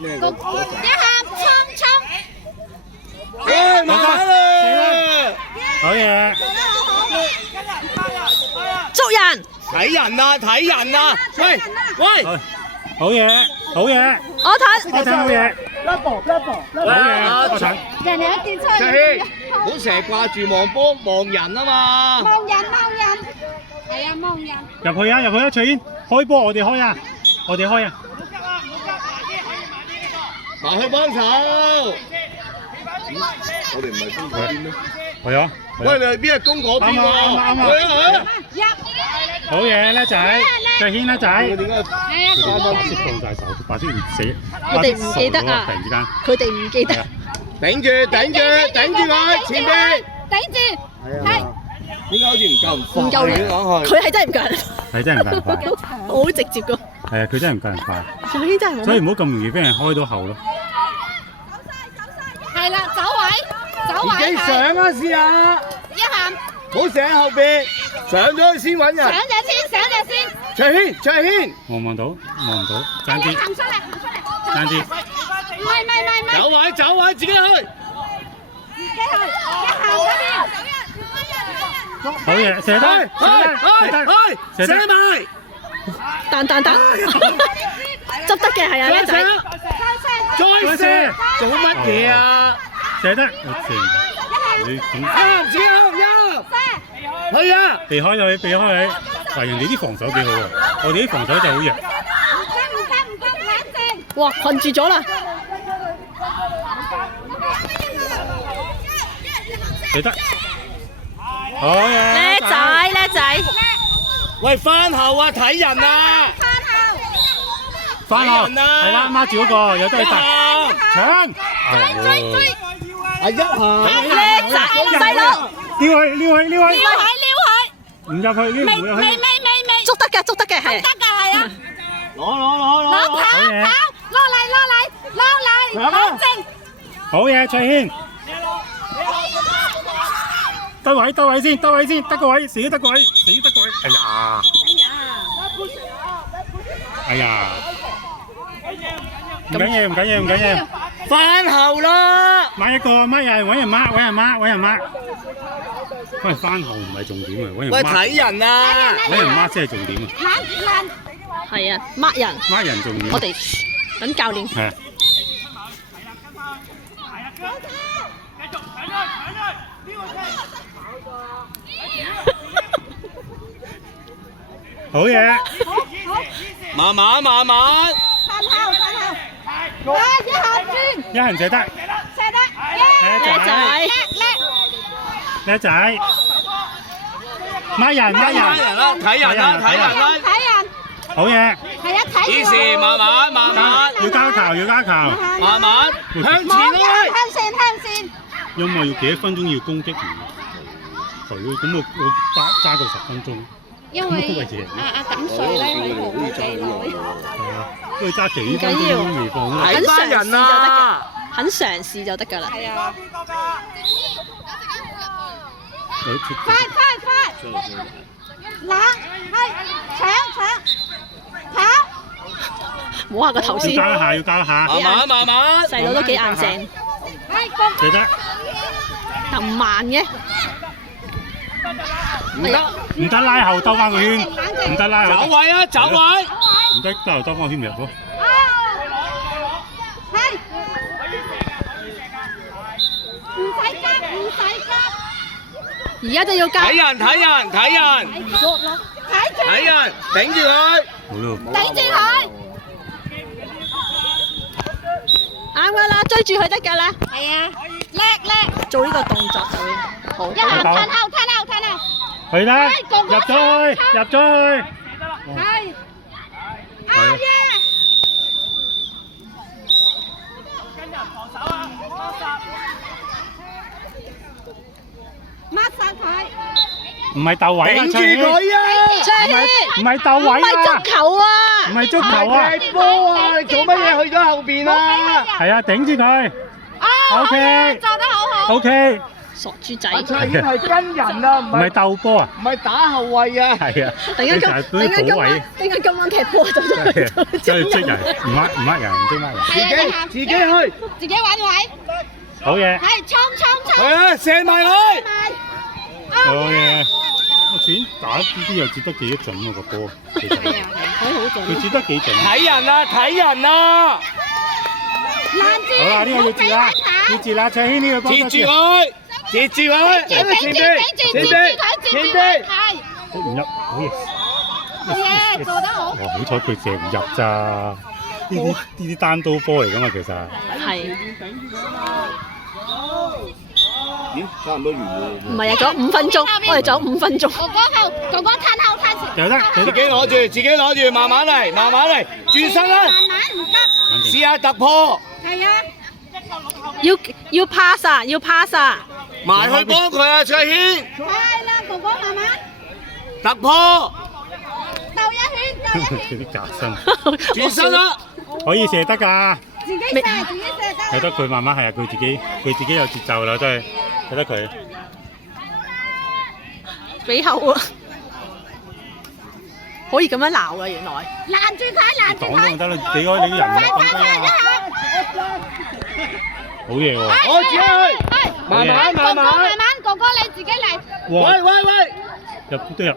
咩？一下衝！喂，慢慢啦！好嘢，捉人！睇人啊，睇人啊！喂喂，好嘢，好嘢，我睇我睇好嘢，好嘢，我睇。人哋一跌出卓希，唔好成日掛住望波望人啊嘛！望人，係啊望人。入去啊，入去啊，翠煙，開波我哋開啊，我哋開啊。埋去幫手。我哋唔係攻嗰邊咩？係啊。喂，你係邊係攻嗰邊喎？入！好嘢，叻仔，翠軒叻仔。佢點解？啱啱識放大手，白色唔死。佢哋唔記得啊！突然之間。佢哋唔記得。頂住，頂住，頂住佢前邊。頂住！係。點解好似唔夠人快？唔夠人，佢係真係唔夠人。係真係唔夠人快。好直接噶。係啊，佢真係唔夠人快。翠軒真係冇。所以唔好咁容易俾人開到後咯。係啦，走位。自己上啊，試下。一下。唔好射喺後邊，上咗去先揾人。上隻先。卓軒。望唔到，爭啲。行出嚟。爭啲。唔係。走位，自己去。一行嗰邊。好嘢，射得，射埋。彈，執得嘅係啊，叻仔。再射，做乜嘢啊？射得，你啱，去啊！避開佢，嗱，人哋啲防守幾好啊，我哋啲防守就好弱。唔得，冷靜。哇，困住咗啦。射得，好嘢，叻仔。喂，翻後啊，睇人啊！翻後，係啦，孖住嗰個有得去打，搶，追。係一下。叻仔，細佬。撩佢，唔入去，撩唔入去。未，捉得嘅係。係啊。攞，跑，落嚟，冷靜。好嘢，翠軒。得位先，得個位，死得個位。哎呀，唔緊要，翻後啦！買一個，乜人揾人抹。喂，翻後唔係重點啊，揾人抹。喂，睇人啊！揾人抹先係重點啊。係啊，抹人。抹人重點。我哋等教練。係啊。好嘢，慢慢。散後。一行射得，叻仔，抹人，睇人啦！好嘢，以時慢慢，要加球，慢慢向前啦！向線。因為要幾多分鐘要攻擊佢，咁我揸個10分鐘。因為阿錦水咧佢冇幾耐，都要揸幾分鐘未放啦。睇翻人啊！肯嘗試就得㗎啦。係啊。快！冷係搶跑！摸下個頭先。要加一下。慢慢。細佬都幾硬淨。記得。咁慢嘅。唔得拉後兜翻個圈，唔得拉後。走位！唔得拉後兜翻個圈入喎。唔使急。而家就要急。睇人，頂住佢。好咯。頂住佢。啱㗎啦，追住佢得㗎啦。係啊，叻，做呢個動作就會好。一下褪後。係啦，入咗去。係。抹晒佢。唔係鬥位啊，頂住佢啊！唔係鬥位啊！唔係足球啊！唔係足球啊！踢波啊！你做乜嘢去咗後邊啊？係啊，頂住佢。OK。做得好好。OK。傻豬仔。阿卓軒係跟人啊，唔係鬥波啊，唔係打後衛啊。係啊，突然間佢成日都啲補位，點解今晚踢波就真係追人，唔呃人，唔識呃人。自己去，自己玩位，好嘢，係衝！係啊，射埋佢。好嘢。我前打呢啲又接得幾準喎個波，其實係好準。佢接得幾準。睇人啊，睇人啊！好啦，呢個要截啦，要截啦，卓軒呢個幫截得住佢，截住佢，喺佢前邊，前邊。唔入，好嘢。好嘢，做得好。哇！好彩佢射唔入咋，呢啲單刀波嚟㗎嘛，其實。係。咦，差唔多完喎。唔係啊，仲有5分鐘，我哋仲有5分鐘。哥哥攤後攤前。有得，自己攞住，慢慢嚟，轉身啦，慢慢唔急。試下突破，係啊。要 pass 啊，要 pass 啊！埋去幫佢啊，卓軒，係啦，哥哥慢慢突破，兜一圈，佢啲夾身，轉身啦，可以射得㗎。自己射得。有得佢慢慢係啊，佢自己有節奏啦，真係有得佢。俾後啊！可以咁樣鬧㗎，原來。攔住佢，攔住佢。擋都唔得啦，你啲人唔得㗎嘛。好嘢喎！我自己去，慢慢，哥哥你自己嚟。喂，入都入，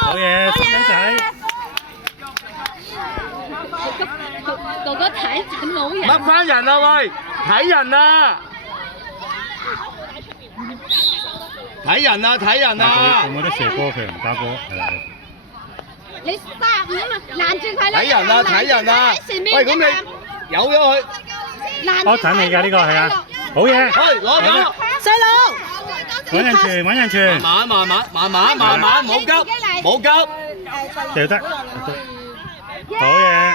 好嘢，仔仔。哥哥睇緊老人。乜翻人啊喂，睇人啊！佢冇得射波，佢唔打波，係啦。你35啊嘛，攔住佢啦。睇人啊！喂，咁你有咗佢，我等你㗎呢個係啊，好嘢。去攞咗，細佬，揾人傳，慢慢，冇急。射得，好嘢。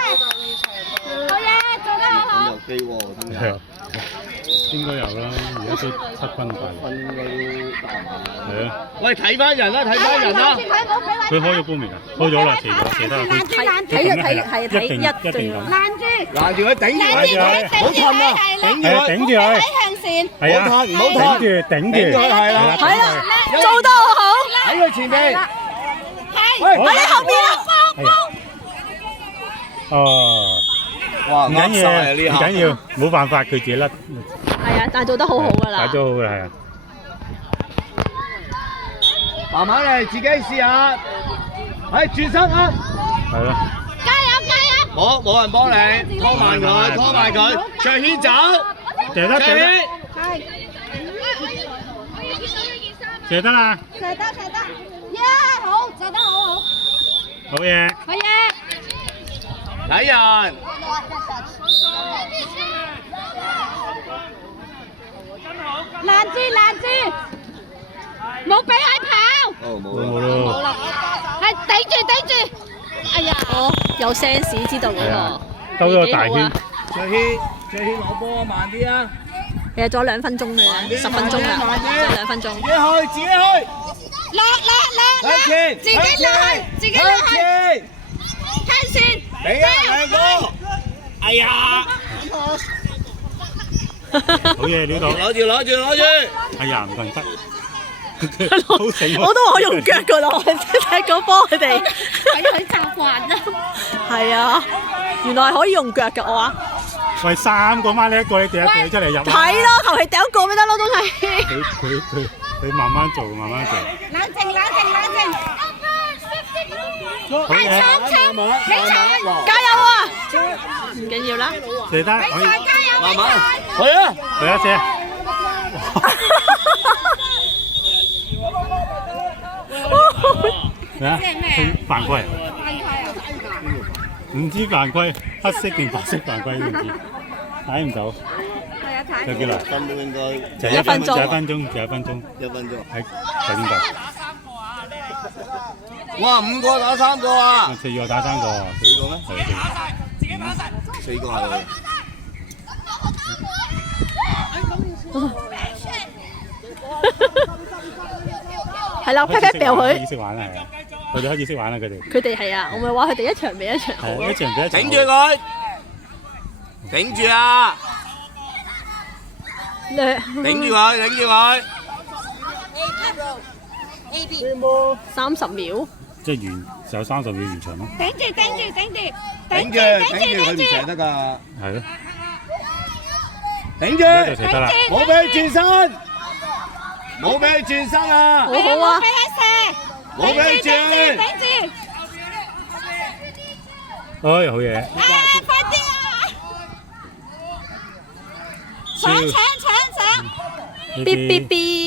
好嘢，做得好好。有機喎，真係啊，應該有啦，而家都7分8厘。係啊，喂，睇翻人啦，攔住佢，冇俾位。佢開咗波未㗎？開咗啦，射得，佢一定咁。攔住佢，頂住佢，唔好褪啊，頂住佢，向線。係啊，唔好褪，頂住，係啦，係啦，做得好好。喺佢前邊，係。喺你後邊啊！哦，哇，唔緊要，唔緊要，冇辦法，佢自己甩。係啊，但係做得好好㗎啦。打咗好㗎，係啊。慢慢嚟，自己試下，轉身啊！係咯。冇人幫你，拖慢佢，卓軒走，射得，射得啦！射得，好，做得好好。好嘢！好嘢。睇人，攔住，冇俾佢跑。冇咯。係頂住。哎呀，哦，有 sense 知道嗰個。兜咗個大圈。卓軒攞波慢啲啊！其實仲有2分鐘嘅，10分鐘啦，即係2分鐘。自己去，落，自己落去，睇線。俾啊兩個，哎呀！好嘢呢度。攞住！哎呀，唔得。我都話我用腳㗎啦，我踢個波佢哋。俾佢習慣啦。係啊，原來係可以用腳㗎我話。喂，3個孖你一個，你掉一掉出嚟入。係咯，求其掉一個咪得咯，都係。佢慢慢做。冷靜。好嘢！加油啊！唔緊要啦。射得，可以。慢慢，去啊！第一射。咩啊？佢犯規。唔知犯規，黑色定白色犯規都唔知，睇唔到。有幾耐？分都應該就1分鐘。喺邊度？哇，5個打3個啊！4個打3個。4個咩？係4個係。係啦，劈掉佢。開始識玩啦，係啊！佢哋開始識玩啦，佢哋。佢哋係啊，我咪話佢哋一場比一場好。係一場比一場。頂住佢，頂住啊！頂住佢，頂住佢。30秒。即係完就有30秒完場咯。頂住頂住頂住頂住，頂住，佢唔射得㗎。係咯，頂而家就住，射得啦。冇俾佢轉身，冇俾佢轉身啊！好好啊！俾佢射，冇俾佢轉。頂住，哎，好嘢！啊快啲啊！搶搶搶搶！嗶嗶嗶。